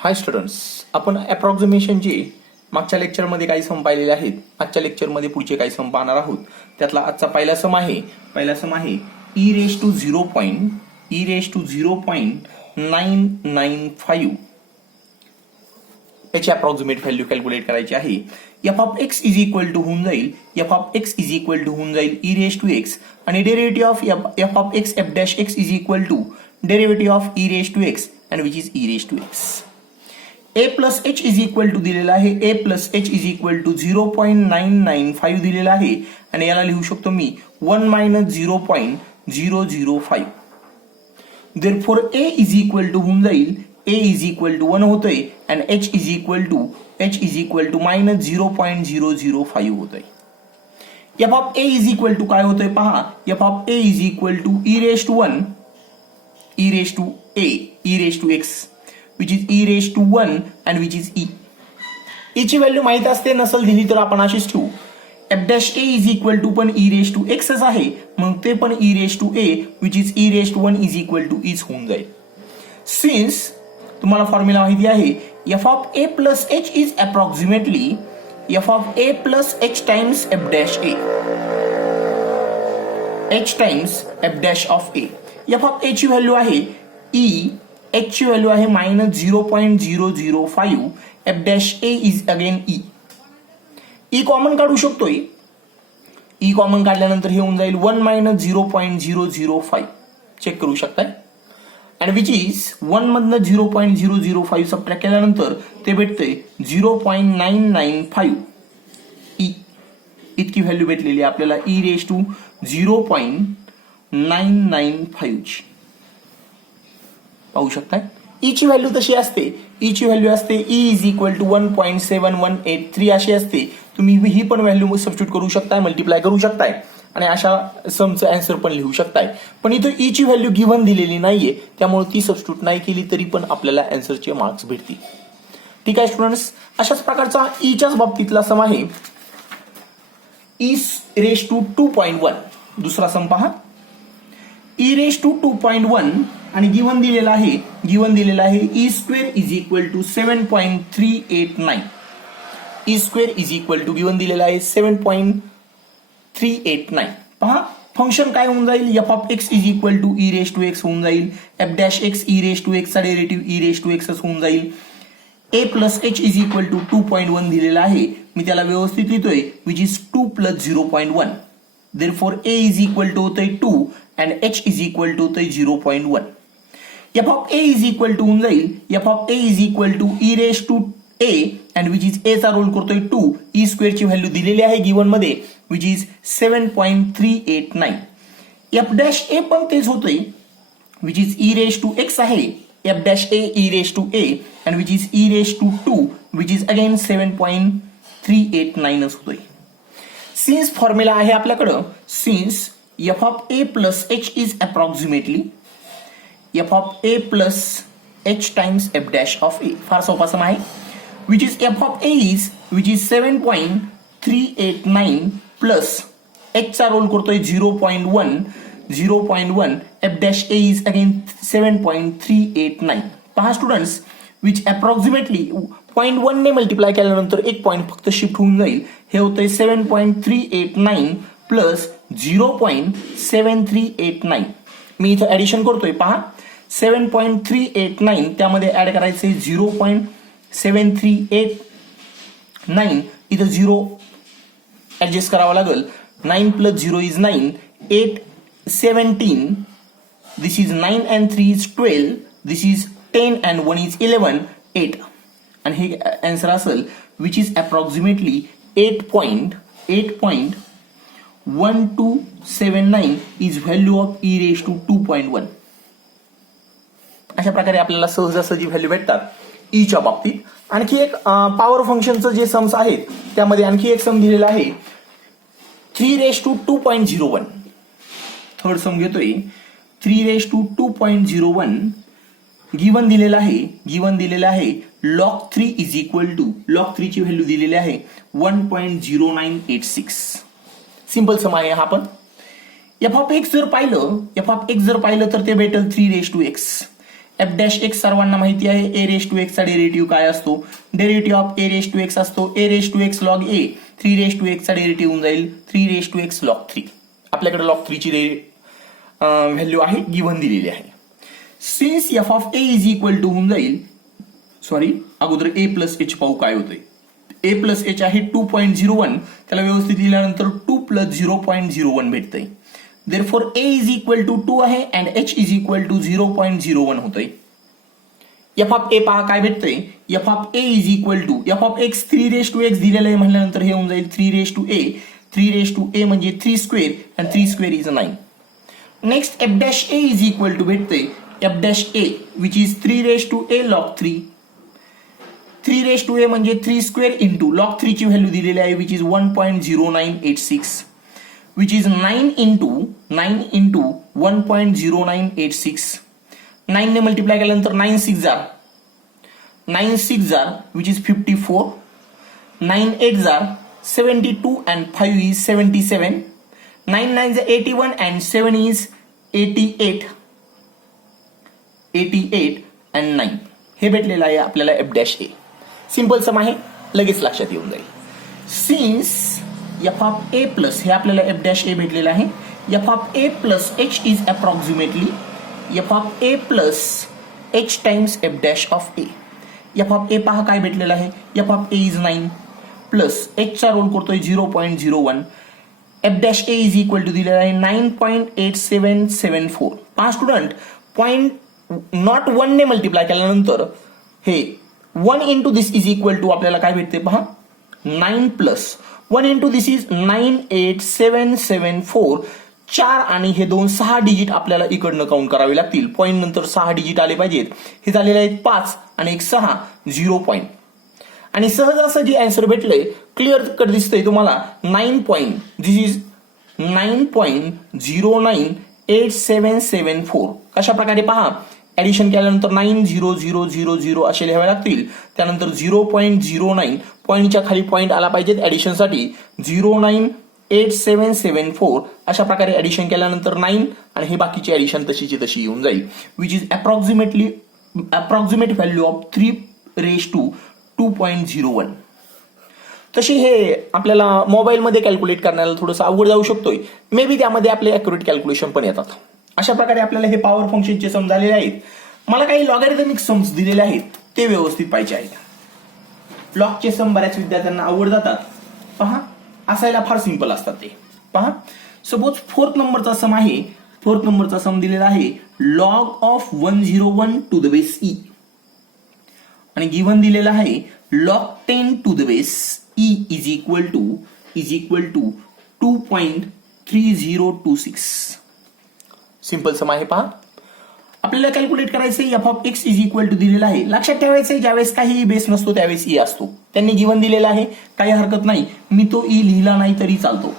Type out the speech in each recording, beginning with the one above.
हाय students, आपण अप्रॉक्सिमेशनचे मागच्या लेक्चरमध्ये काही सम पाहिलेले आहेत. आजच्या लेक्चरमध्ये पुढचे काही सम पाहणार आहोत. त्यातला आजचा पहिला सम आहे e रेज टू 0.995 याची अप्रॉक्सिमेट व्हॅल्यू कॅल्क्युलेट करायची आहे. F of x is equal to होऊन जाईल e रेज टू एक्स आणि derivative of f of x f dash x is equal to derivative of e raise to x and which is e raise to x. a plus h is equal to दिलेला आहे. a plus h is equal to 0.995 दिलेला आहे आणि याला लिहू शकतो मी 1 minus 0.005. Therefore a is equal to होऊन जाईल a इज इक्वल टू 1 होतोय आणि h is equal to minus 0.005 होतोय. F of a is equal to काय होतोय पहा. F of a is equal to e raise to 1 e raise to x which is e raised to 1 and which is e. ची value माहित असते, नसल दिली तर आपण अशीच ठेवू. f dash a is equal to पण e raised to x आहे, मग ते पण e raised to a which is e raised to 1 is equal to e होऊन जाईल. सिन्स तुम्हाला फॉर्म्युला माहिती आहे f of a plus h is approximately f of a plus h times f dash a. h times f dash of a. f of a ची value आहे e, h ची value आहे minus 0.005. F dash a is again E. E common काढू शकतोय. E common काढल्यानंतर हे होऊन जाईल 1 मायनस 0.005. चेक करू शकताय. आणि विच इज 1 मधनं 0.005 सबट्रॅक्ट केल्यानंतर ते भेटतंय 0.995 ई. इतकी व्हॅल्यू भेटलेली आहे आपल्याला ई रेज टू 0.995. पाहू शकताय. ई ची व्हॅल्यू तशी असते. ई ची व्हॅल्यू असते ई इज इक्वल टू 1.7183 अशी असते. तुम्ही ही पण व्हॅल्यू सबस्टिट्यूट करू शकताय, मल्टिप्लाय करू शकताय आणि अशा समचं आन्सर पण लिहू शकताय. पण इथं ई ची व्हॅल्यू गिव्हन दिलेली नाहीये, त्यामुळे ती सबस्टिट्यूट नाही केली तरी पण आपल्याला आन्सरचे मार्क्स भेटतील. ठीक आहे स्टुडंट्स, अशाच प्रकारचा ईच्याच बाबतीतला सम आहे ई रेज टू 2.1. दुसरा सम पहा. ई रेज टू 2.1 आणि गिव्हन दिलेला आहे e square is equal to 7.389. E square is equal to given दिलेला आहे 7.389. पहा फंक्शन काय होऊन जाईल. F of x is equal to e raise to x होऊन जाईल. F dash x e raise to x चा derivative e raise to x होऊन जाईल. a plus h is equal to 2.1 दिलेला आहे, मी त्याला व्यवस्थित लिहितोय which is 2 plus 0.1. Therefore a is equal to होतोय 2 and h is equal to 0.1. f of a is equal to होऊन जाईल f of a is equal to e raised to a and which is a चा role करतोय 2. e square ची value दिलेली आहे given मध्ये which is 7.389. f dash a पण तेच होतोय which is e raised to x आहे. f dash a e raised to a and which is e raised to 2 which is again 7.389 होतोय. Since formula आहे आपल्याकडं. Since f of a plus h is approximately f of a plus h times f dash of a. फार सोपा सम आहे. which is f of a is 7.389 plus h चा role करतोय 0.1. f dash a is again 7.389. पहा students, which approximately 0.1 ने multiply केल्यानंतर एक point फक्त शिफ्ट होऊन जाईल. हे होतंय 7.389 प्लस 0.7389. मी इथं ऍडिशन करतोय पहा. 7.389 त्यामध्ये ऍड करायचे 0.7389. इथं 0 ऍडजस्ट करावा लागेल. 9 plus 0 is 9. 8 17. This is 9 and 3 is 12. This is 10 and 1 is 11. 8 आणि हे आन्सर असेल which is approximately 8.1279 is value of e raise to 2.1. अशा प्रकारे आपल्याला सहजासहजी व्हॅल्यू भेटतात ईच्या बाबतीत. आणखी एक पॉवर फंक्शनचं जे सम्स आहेत त्यामध्ये आणखी एक सम दिलेला आहे 3 रेज टू 2.01. थर्ड सम घेतोय 3 रेज टू 2.01. गिवन दिलेला आहे log 3 is equal to log 3 ची व्हॅल्यू दिलेली आहे 1.0986. सिंपल सम आहे हा पण. एफ ऑफ एक्स जर पाहिलं तर ते भेटेल 3 raise to x. F dash x सर्वांना माहिती आहे ए रेश टू एक्स चा डेरिव्हेटिव्ह काय असतो, derivative of A raise to x असतो ए raise to x log A, 3 raise to x चा डेरिव्हेटिव्ह होऊन जाईल 3 रेश टू एक्स लॉग 3. आपल्याकडे लॉग 3 ची व्हॅल्यू आहे गिव्हन दिलेली आहे. Since f of a is equal to होऊन जाईल, सॉरी अगोदर ए प्लस एच पाहू काय होतंय. ए प्लस एच आहे 2.01, त्याला व्यवस्थित लिहिल्यानंतर 2 प्लस 0.01 भेटतंय. Therefore a is equal to 2 आहे and h is equal to 0.01 होतंय. एफ ऑफ ए पहा काय भेटतंय, f of a is equal to f of x 3 raise to x दिलेलं आहे म्हणल्यानंतर हे होऊन जाईल 3 raise to A, 3 raise to a म्हणजे 3 square and 3 square is 9. Next f dash a is equal to भेटतंय f dash a which is 3 raise to A log 3, 3 raise to a म्हणजे 3 square into log 3 ची value दिलेली आहे which is 1.0986 which is 9 into 1.0986. 9 ने multiply केल्यानंतर 9 6 जार which is 54, 9 8 जार 72 and 5 is 77, 9 9 is 81 and 7 is 88 and 9 हे भेटलेलं आहे आपल्याला f dash a. Simple sum आहे, लगेच लक्षात येऊन जाईल. Since f of a plus हे आपल्याला एफ डॅश ए भेटलेलं आहे, f of a plus h is approximately f of a plus h times f dash of a. F of a पहा काय भेटलेलं आहे, f of a is 9 plus h चा role करतोय 0.01, f dash a is equal to दिलेला आहे 9.8774. पहा student, point not 1 ने मल्टिप्लाय केल्यानंतर हे 1 into this is equal to आपल्याला काय भेटते पहा 9 प्लस 1 इंटू दिस इज 98774. 4 आणि हे 6 डिजिट आपल्याला इकडनं काउंट करावे लागतील. पॉईंट नंतर 6 डिजिट आले पाहिजेत. हे झालेले आहेत 5 आणि एक 6 0 पॉईंट. आणि सहज असं जे आन्सर भेटलंय क्लिअर कट दिसतंय तुम्हाला 9 पॉईंट दिस इज 9.098774. कशा प्रकारे पहा ऍडिशन केल्यानंतर 90000 असे लिहावे लागतील. त्यानंतर 0.09 पॉईंटच्या खाली पॉईंट आला पाहिजेत ऍडिशनसाठी 0.98774. अशा प्रकारे ऍडिशन केल्यानंतर 9 आणि हे बाकीची ऍडिशन तशीची तशी येऊन जाईल which is approximate value of 3 raise to 2.01. तशी हे आपल्याला मोबाईलमध्ये कॅल्क्युलेट करण्याला थोडंसं अवघड जाऊ शकतोय. मे बी त्यामध्ये आपले अॅक्युरेट कॅल्क्युलेशन पण येतात. अशा प्रकारे आपल्याला हे पॉवर फंक्शनचे सम झालेले आहेत. मला काही लॉगॅरिथमिक सम्स दिलेले आहेत ते व्यवस्थित पाहिजे आहेत. लॉगचे सम बऱ्याच विद्यार्थ्यांना आवड जातात. पहा असायला फार सिंपल असतात ते. पहा सपोज 4th नंबरचा सम आहे. 4th नंबरचा सम दिलेला आहे log of 101 to the base e आणि गिव्हन दिलेला आहे log 10 to the base e is equal to 2.3026. Simple sum आहे. पहा आपल्याला कॅल्क्युलेट करायचं f of x is equal to दिलेला आहे. लक्षात ठेवायचं ज्यावेळेस काही बेस नसतो त्यावेळेस ई असतो. त्यांनी गिव्हन दिलेला आहे, काही हरकत नाही. मी तो ई लिहिला नाही तरी चालतो.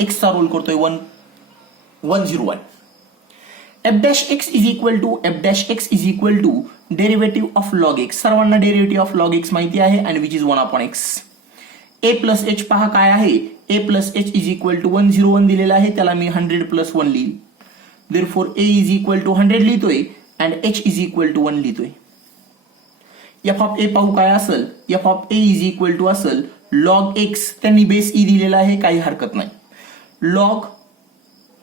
एक्सचा रोल करतोय 101. F dash x is equal to derivative of log x. सर्वांना डेरिव्हेटिव्ह ऑफ लॉग एक्स माहिती आहे आणि which is 1/x. A plus h पहा काय आहे, a plus h is equal to 101 दिलेला आहे, त्याला मी 100 + 1 लिहिल. Therefore a is equal to 100 लिहितोय and h is equal to 1 लिहितोय. एफ ऑफ ए पाहू काय असेल, f of a is equal to असेल लॉग एक्स. त्यांनी बेस ई दिलेला आहे, काही हरकत नाही. Log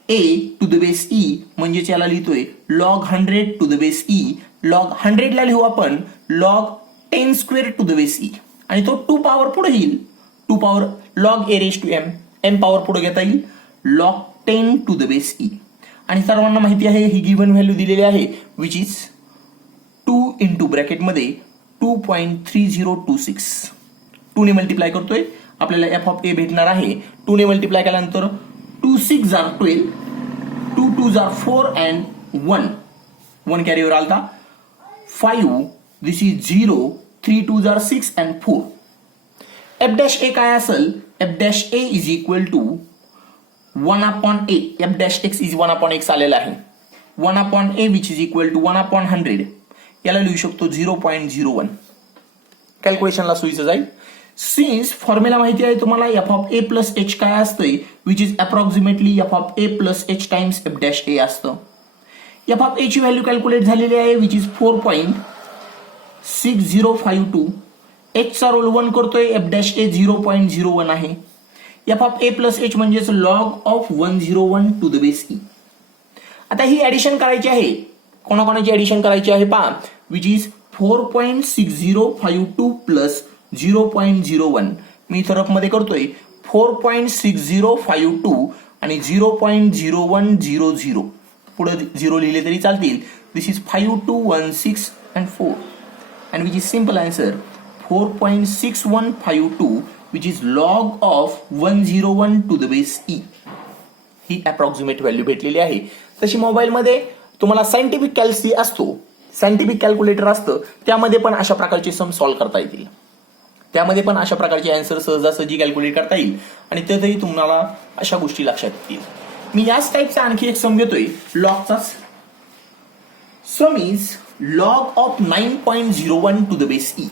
a to the base e म्हणजेच याला लिहितोय log 100 to the base e. Log 100 ला लिहू आपण log 10 square to the base e आणि तो 2 पॉवर पुढे येईल. 2 power log A raise to M, M power पुढे घेता येईल log 10 to the base e. आणि सर्वांना माहिती आहे ही गिव्हन व्हॅल्यू दिलेली आहे विच इज 2 इंटू ब्रॅकेटमध्ये 2.3026. 2 ने मल्टिप्लाय करतोय आपल्याला एफ ऑफ ए भेटणार आहे. 2 ने मल्टिप्लाय केल्यानंतर 2 6 जार 12, 2 2 जार 4 अँड 1 कॅरीवर आलता 5. दिस इज 0, 3 2 जार 6 अँड 4. एफ डॅश ए काय असेल, f dash a is equal to 1/a. F dash x is 1/x आलेला आहे. 1/a which is equal to 1/100. याला लिहू शकतो 0.01. कॅल्क्युलेशनला सोयीचं जाईल. सिन्स फॉर्म्युला माहिती आहे तुम्हाला f of a plus h काय असतंय which is approximately f of a plus h times f dash a असतं. एफ ऑफ ए ची व्हॅल्यू कॅल्क्युलेट झालेली आहे विच इज 4.6052. एच चा रोल 1 करतोय, एफ डॅश ए 0.01 आहे. F of a plus h म्हणजेच log of 101 to the base e. आता ही ऍडिशन करायची आहे, कोणाकोणाची ऍडिशन करायची आहे पहा, विच इज 4.6052 प्लस 0.01. मी इथं रफ मध्ये करतोय 4.6052 आणि 0.0100. पुढे 0 लिहिले तरी चालतील. दिस is 5, 2, 1, 6 and 4 and which is simple answer 4.6152 which is log of 101 to the base e. He approximate value भेटलेली आहे. तशी मोबाईलमध्ये तुम्हाला सायंटिफिक कॅल्सी असतो, सायंटिफिक कॅल्क्युलेटर असतं, त्यामध्ये पण अशा प्रकारचे सम सॉल्व्ह करता येतील. त्यामध्ये पण अशा प्रकारचे आन्सर सहजासहजी कॅल्क्युलेट करता येईल आणि त्यातही तुम्हाला अशा गोष्टी लक्षात येतील. मी याच टाईपचा आणखी एक सम घेतोय लॉगचाच. Sum is log of 9.01 to the base e.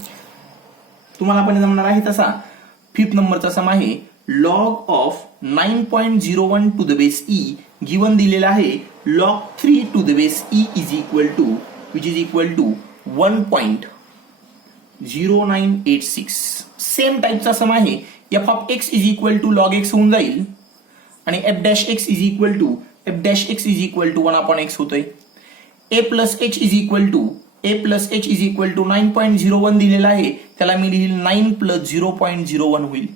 तुम्हाला पण जमणार आहे तसा 5th नंबरचा सम आहे log of 9.01 to the base e. Given दिलेला आहे log 3 to the base e is equal to which is equal to 1.0986. Same टाईपचा सम आहे. F of x is equal to log x होऊन जाईल आणि f dash x is equal to 1/x होतोय. ए plus h is equal to 9.01 दिलेला आहे, त्याला मी लिहिल 9 प्लस 0.01 होईल.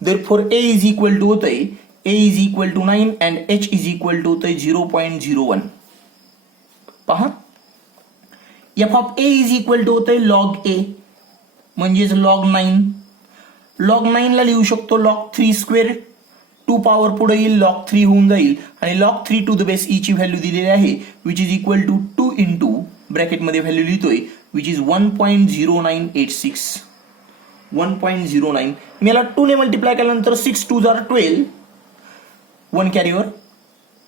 Therefore a is equal to होतंय 9 and h is equal to होतंय 0.01. पहा, f of a is equal to होतंय लॉग ए म्हणजेच लॉग 9. लॉग 9 ला लिहू शकतो लॉग 3 स्क्वेअर, 2 पॉवर पुढे येईल लॉग 3 होऊन जाईल आणि log 3 to the base e ची व्हॅल्यू दिलेली आहे which is equal to 2 into bracket मध्ये व्हॅल्यू लिहितोय विच इज 1.0986. 1.09. मी याला 2 ने मल्टिप्लाय केल्यानंतर 6 2 जार 12, 1 कॅरीवर,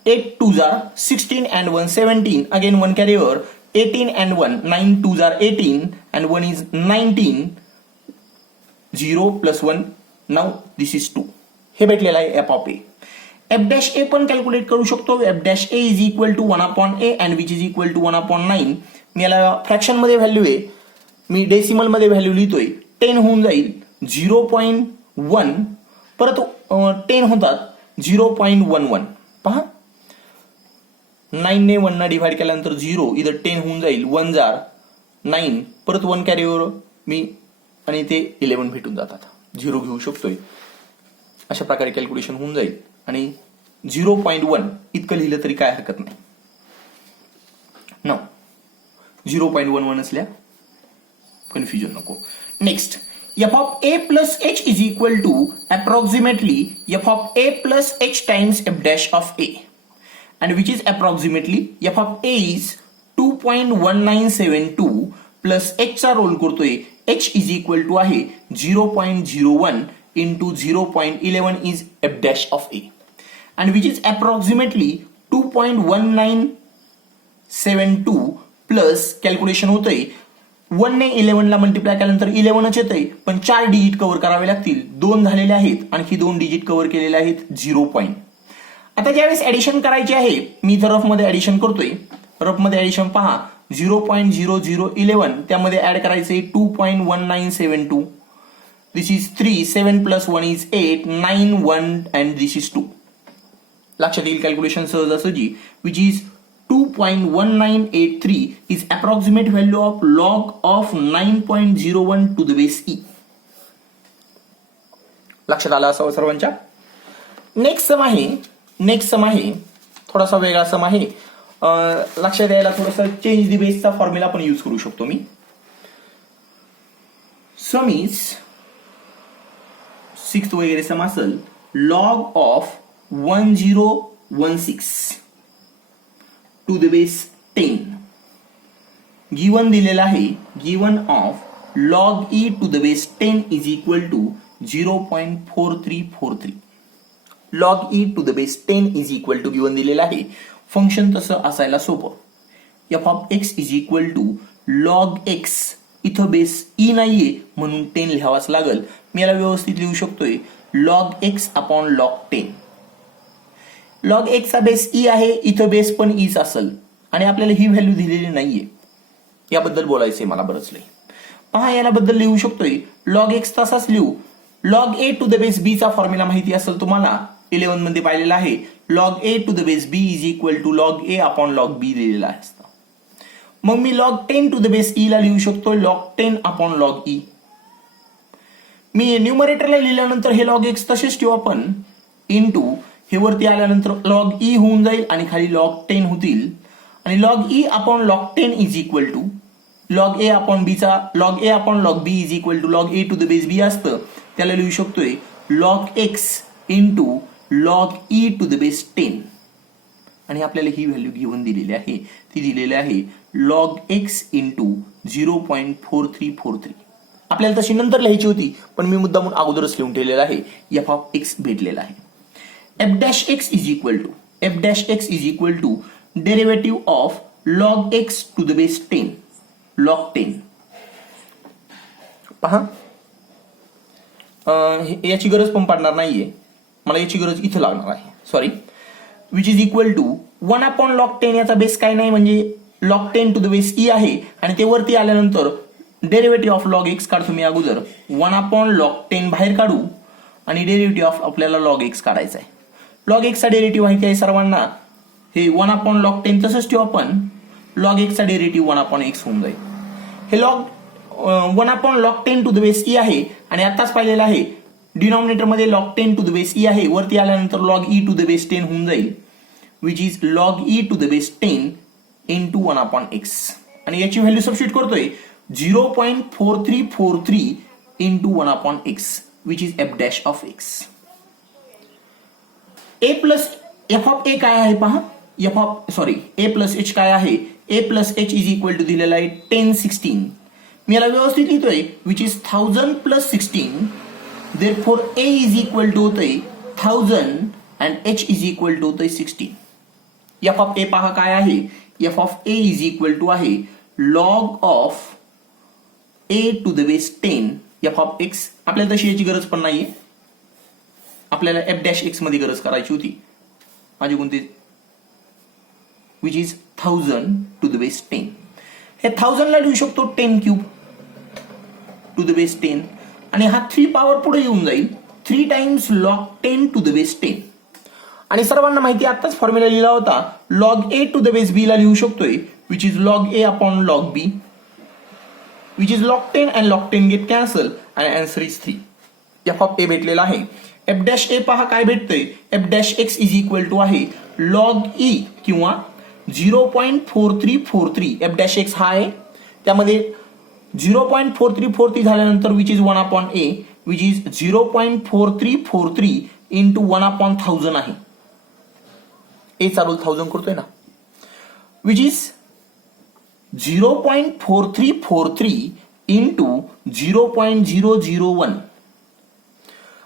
8 2 जार 16 अँड 1 17, अगेन 1 कॅरीवर, 18 अँड 1 9 2 जार 18 and 1 is 19, 0 plus 1, now this is 2. हे भेटलेलं आहे f of a. F dash a पण कॅल्क्युलेट करू शकतो. F dash a is equal to 1/a and which is equal to 1/9. मी याला फ्रॅक्शन मध्ये व्हॅल्यू आहे, मी डेसिमल मध्ये व्हॅल्यू लिहितोय. 10 होऊन जाईल 0.1, परत 10 होतात 0.11. पहा, 9 ने 1 ना डिव्हाइड केल्यानंतर 0, इथं 10 होऊन जाईल 1 जार 9, परत 1 कॅरीवर मी आणि ते 11 भेटून जातात. 0 घेऊ शकतोय. अशा प्रकारे कॅल्क्युलेशन होऊन जाईल आणि 0.1 इतकं लिहिलं तरी काय हरकत नाही. 0.11 असल्या कन्फ्युजन नको. Next, f of a plus h is equal to approximately f of a plus h times f dash of a and which is approximately f of a is 2.1972 plus h चा role करतोय. H is equal to आहे 0.01 into 0.11 is f dash of a and which is approximately 2.1972 plus calculation होतंय 1 ने 11 ला multiply केल्यानंतर 11च येतंय, पण 4 digit cover करावे लागतील. 2 झालेले आहेत, आणखी 2 डिजिट कव्हर केलेले आहेत 0 पॉईंट. आता ज्यावेळेस ऍडिशन करायची आहे, मी इथं रफ मध्ये ऍडिशन करतोय. रफ मध्ये ऍडिशन पहा, 0.0011 त्यामध्ये ऍड करायचंय 2.1972. This is 3, 7 plus 1 is 8, 9, 1 and this is 2. लक्षात येईल कॅल्क्युलेशन सहजासहजी which is 2.1983 is approximate value of log of 9.01 to the base e. लक्षात आलं असावं सर्वांच्या. नेक्स्ट सम आहे थोडासा वेगळा सम आहे. लक्षात यायला थोडासा चेंज द बेसचा फॉर्म्युला पण यूज करू शकतो मी. सम इज 6th वगैरे सम असेल log of 1016 to the base 10. Given दिलेला आहे given of log e to the base 10 is equal to 0.4343. Log e to the base 10 is equal to given दिलेला आहे. फंक्शन तसं असायला सोपं. F of x is equal to log x, इथं base e नाहीये म्हणून 10 लिहावाच लागल. मी याला व्यवस्थित लिहू शकतोय log x upon log 10. Log x चा बेस ई आहे, इथं बेस पण ईच असेल आणि आपल्याला ही व्हॅल्यू दिलेली नाहीये. याबद्दल बोलायचंय मला बरंच लई. पहा याबद्दल लिहू शकतोय लॉग एक्स तसाच लिहू. Log a to the base b चा फॉर्म्युला माहिती असेल तुम्हाला, 11 मध्ये पाहिलेला आहे. Log a to the base b is equal to log a upon log b लिहिलेला आहे. मग मी log 10 to the base e ला लिहू शकतो लॉग 10 अपॉन लॉग ई. मी न्यूमरेटरला लिहिल्यानंतर हे लॉग एक्स तसेच ठेवू आपण, इनटू हे वरती आल्यानंतर लॉग ई होऊन जाईल आणि खाली लॉग 10 होतील. आणि log e upon log 10 is equal to log a upon b चा log a upon log b is equal to log a to the base b असतं, त्याला लिहू शकतोय log x into log e to the base 10. आणि आपल्याला ही value given दिलेली आहे, ती दिलेली आहे लॉग एक्स इंटू 0.4343. आपल्याला तशी नंतर लिहायची होती पण मी मुद्दामून अगोदरच लिहून ठेवलेला आहे. एफ ऑफ एक्स भेटलेला आहे. F dash x is equal to derivative of log x to the base 10 log 10. पहा याची गरज पण पडणार नाहीये मला, याची गरज इथं लागणार आहे. Sorry, which is equal to 1 upon log 10. याचा बेस काय नाही म्हणजे log 10 to the base e आहे आणि ते वरती आल्यानंतर डेरिव्हेटिव्ह ऑफ लॉग एक्स काढतो मी अगोदर. 1 अपॉन लॉग 10 बाहेर काढू आणि डेरिव्हेटिव्ह ऑफ आपल्याला लॉग एक्स काढायचा आहे. लॉग एक्सचा डेरिव्हेटिव्ह माहिती आहे सर्वांना, हे 1 अपॉन लॉग 10 तसंच ठेवू आपण. लॉग एक्सचा डेरिव्हेटिव्ह 1 अपॉन एक्स होऊन जाईल. हे log 1 upon log 10 to the base e आहे आणि आताच पाहिलेलं आहे डिनॉमिनेटर मध्ये log 10 to the base e आहे, वरती आल्यानंतर log e to the base 10 होऊन जाईल, which is log e to the base 10 into 1 upon x. आणि याची व्हॅल्यू सबस्टिट्यूट करतोय 0.4343 into 1 upon x, which is f dash of x. A plus f of ए काय आहे पहा, ए प्लस एच काय आहे, a plus h is equal to दिलेला आहे 1016. मी याला व्यवस्थित लिहितोय which is 1000 plus 16. therefore a is equal to होतोय 1000 and h is equal to होतोय 16. f of a पहा काय आहे, f of a is equal to आहे log of a to the base 10 f of x. आपल्याला तशी याची गरज पण नाहीये, आपल्याला f dash x मध्ये गरज करायची होती माझी कोणती, which is 1000 to the base 10. हे 1000 ला लिहू शकतो 10 क्यूब टू द बेस 10 आणि हा 3 पॉवर पुढे येऊन जाईल 3 times log 10 to the base 10. आणि सर्वांना माहिती आताच फॉर्म्युला लिहिला होता log a to the base b ला लिहू शकतोय which is log a upon log b, which is log 10 and log 10 get cancel आणि answer is 3. F of a भेटलेला आहे. एफ डॅश ए पहा काय भेटतंय, f dash x is equal to आहे लॉग ई किंवा 0.4343. एफ डॅश एक्स हा आहे, त्यामध्ये 0.4343 झाल्यानंतर which is 1 upon A, which is 0.4343 into 1 upon 1000 आहे. ए चालू 1000 करतोय ना, विच इज 0.4343 इंटू 0.001.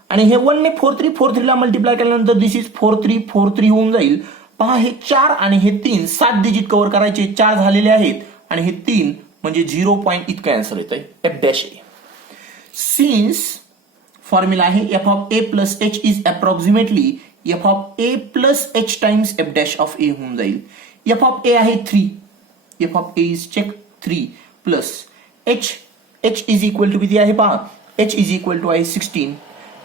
आणि हे 1 ने 4343 ला मल्टिप्लाय केल्यानंतर दिस इज 4343 होऊन जाईल. पहा हे 4 आणि हे 3 7 डिजिट कव्हर करायचे, 4 झालेले आहेत आणि हे 3 म्हणजे 0 पॉइंट इतका आन्सर येतोय f dash a. Since formula आहे f of a plus h is approximately f of a plus h times f dash of a होऊन जाईल. एफ ऑफ ए आहे 3, f of a is check 3 plus h, h is equal to किती आहे पहा, h is equal to आहे 16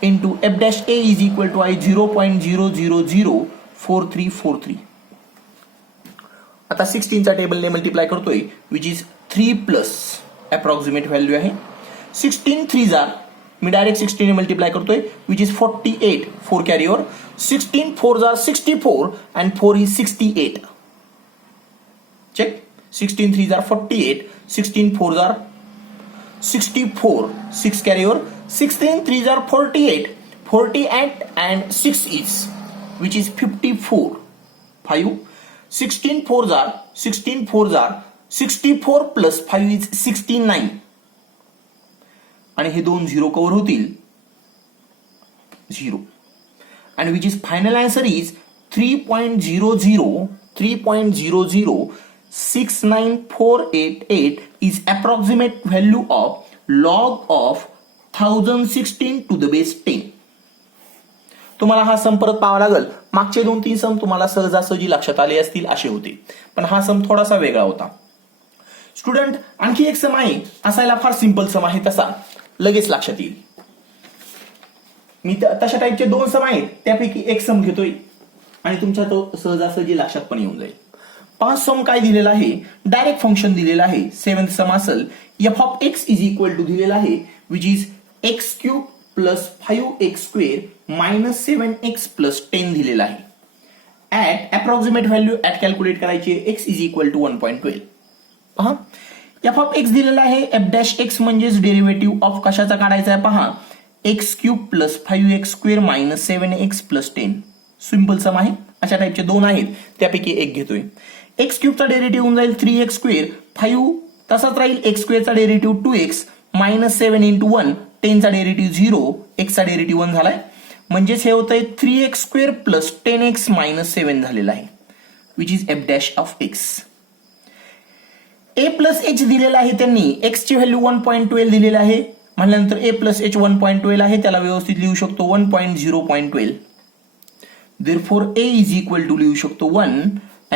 into f dash a is equal to आहे 0.0004343. आता 16 चा टेबलने मल्टिप्लाय करतोय which is 3 plus approximate value आहे 16 3 जार, मी डायरेक्ट 16 ने मल्टिप्लाय करतोय विच इज 48, 4 कॅरी ओव्हर, 16 4 जार 64 अँड 4 इज 68. चेक, 16 3 जार 48, 16 4 जार 64, 6 कॅरी ओव्हर, 16 3 जार 48, 48 अँड 6 इज विच इज 54, 5, 16 4 जार 64 प्लस 5 इज 69. आणि हे दोन 0 कव्हर होतील 0 आणि which is final answer is 3.0069488 is approximate value of log of 1016 to the base 10. तुम्हाला हा सम परत पाहावा लागेल. मागचे 2-3 सम तुम्हाला सहजासहजी लक्षात आले असतील असे होते, पण हा सम थोडासा वेगळा होता. स्टुडंट आणखी एक सम आहे, असायला फार सिंपल सम आहे, तसा लगेच लक्षात येईल. मी तशा टाईपचे 2 सम आहेत, त्यापैकी एक सम घेतोय आणि तुमच्या तो सहजासहजी लक्षात पण येऊन जाईल. 5 सम काय दिलेला आहे, डायरेक्ट फंक्शन दिलेलं आहे. 7th सम असेल f of x is equal to दिलेला आहे which is x cube plus 5x square minus 7x plus 10 दिलेला आहे. At approximate value at calculate करायची, x इज इक्वल टू 1.12. पहा f ऑफ x दिलेला आहे, f डॅश x म्हणजेच derivative of कशाचा काढायचा आहे पहा, x cube plus 5x square minus 7x plus 10. Simple sum आहे, अशा टाईपचे 2 आहेत, त्यापैकी एक घेतोय. x क्यूबचा डेरिव्हेटिव्ह होऊन जाईल 3x स्क्वेअर, 5 तसाच राहील, x स्क्वेअरचा डेरिव्हेटिव्ह 2x मायनस 7 इंटू 1, 10 चा डेरिव्हेटिव्ह 0, x चा डेरिव्हेटिव्ह 1 झालाय, म्हणजेच हे होतंय 3x square plus 10x minus 7 झालेला आहे which is f dash of x. a plus h दिलेला आहे त्यांनी, x ची व्हॅल्यू 1.12 दिलेला आहे, म्हणल्यानंतर a प्लस h 1.12 आहे, त्याला व्यवस्थित लिहू शकतो 1.0.12. therefore a is equal to लिहू शकतो 1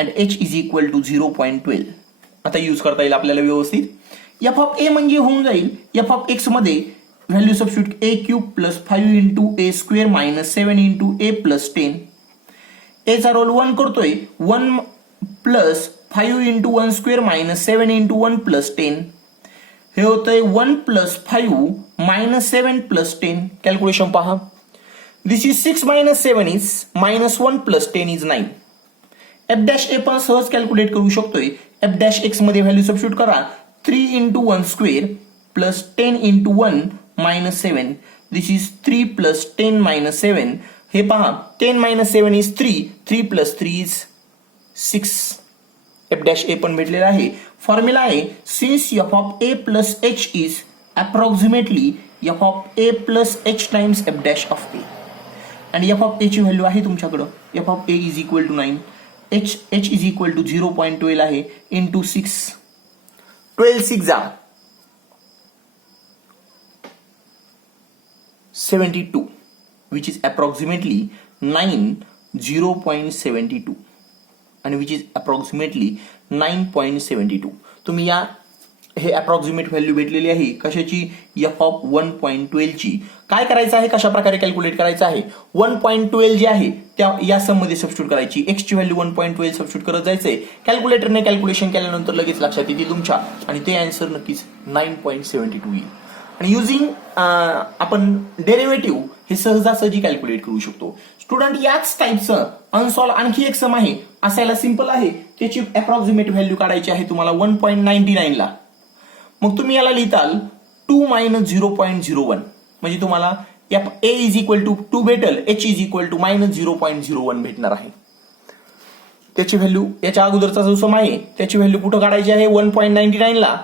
and h is equal to 0.12. आता यूज करता येईल आपल्याला व्यवस्थित. f ऑफ a म्हणजे होऊन जाईल f ऑफ x मध्ये value substitute a cube plus 5 into a square minus 7 into a plus 10. a चा रोल 1 करतोय, 1 plus 5 into 1 square minus 7 into 1 plus 10. हे होतंय 1 प्लस 5 मायनस 7 प्लस 10. कॅल्क्युलेशन पहा, this is 6 minus 7 is minus 1 plus 10 is 9. f dash a पण सहज calculate करू शकतोय. f dash x मध्ये व्हॅल्यू सबस्टिट्यूट करा, 3 into 1 square plus 10 into 1 minus 7. This is 3 plus 10 minus 7. हे पहा 10 minus 7 is 3, 3 plus 3 is 6. f dash a पण भेटलेला आहे. फॉर्म्युला आहे since f of a plus h is approximately f of a plus h times f dash of a. आणि f of a ची value आहे तुमच्याकडं, f of a is equal to 9, h is equal to 0.12 आहे into 6. 12 6 जा 72 which is approximately 9 0.72 आणि which is approximately 9.72. तुम्ही या हे अप्रॉक्सिमेट व्हॅल्यू भेटलेली आहे कशाची, f ऑफ 1.12 ची. काय करायचं आहे, कशा प्रकारे कॅल्क्युलेट करायचं आहे, 1.12 जे आहे त्या या सम मध्ये सबस्टिट्यूट करायची, x ची व्हॅल्यू 1.12 सबस्टिट्यूट करत जायचंय. कॅल्क्युलेटरने कॅल्क्युलेशन केल्यानंतर लगेच लक्षात येतील तुमच्या, आणि ते आन्सर नक्कीच 9.72 येईल. आणि युजिंग आपण डेरिव्हेटिव्ह हे सहजासहजी कॅल्क्युलेट करू शकतो. स्टुडंट याच टाईपचं अनसॉल्व आणखी एक सम आहे, असायला सिंपल आहे, त्याची अप्रॉक्सिमेट व्हॅल्यू काढायची आहे तुम्हाला 1.99 ला. मग तुम्ही याला लिहिताल 2 मायनस 0.01, म्हणजे तुम्हाला a इज इक्वल टू 2 भेटेल, h is equal to minus 0.01 भेटणार आहे. त्याची व्हॅल्यू याच्या अगोदरचा जो सम आहे त्याची व्हॅल्यू कुठं काढायची आहे 1.99 ला.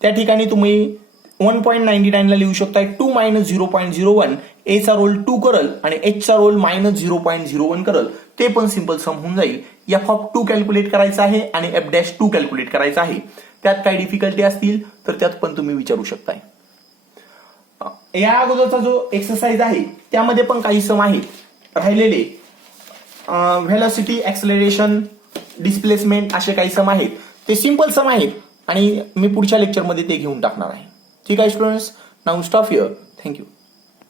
त्या ठिकाणी तुम्ही 1.99 ला लिहू शकता 2 मायनस 0.01. a चा रोल 2 करल आणि h चा रोल मायनस 0.01 करल. ते पण सिंपल सम होऊन जाईल. f ऑफ 2 कॅल्क्युलेट करायचा आहे आणि f डॅश 2 कॅल्क्युलेट करायचा आहे. त्यात काही डिफिकल्टी असतील तर त्यात पण तुम्ही विचारू शकताय. या अगोदरचा जो एक्सरसाइज आहे त्यामध्ये पण काही सम आहेत राहिलेले, व्हेलॉसिटी, ऍक्सेलरेशन, डिस्प्लेसमेंट असे काही सम आहेत. ते सिंपल सम आहेत आणि मी पुढच्या लेक्चरमध्ये ते घेऊन टाकणार आहे. ठीक आहे students, now stop here. Thank you.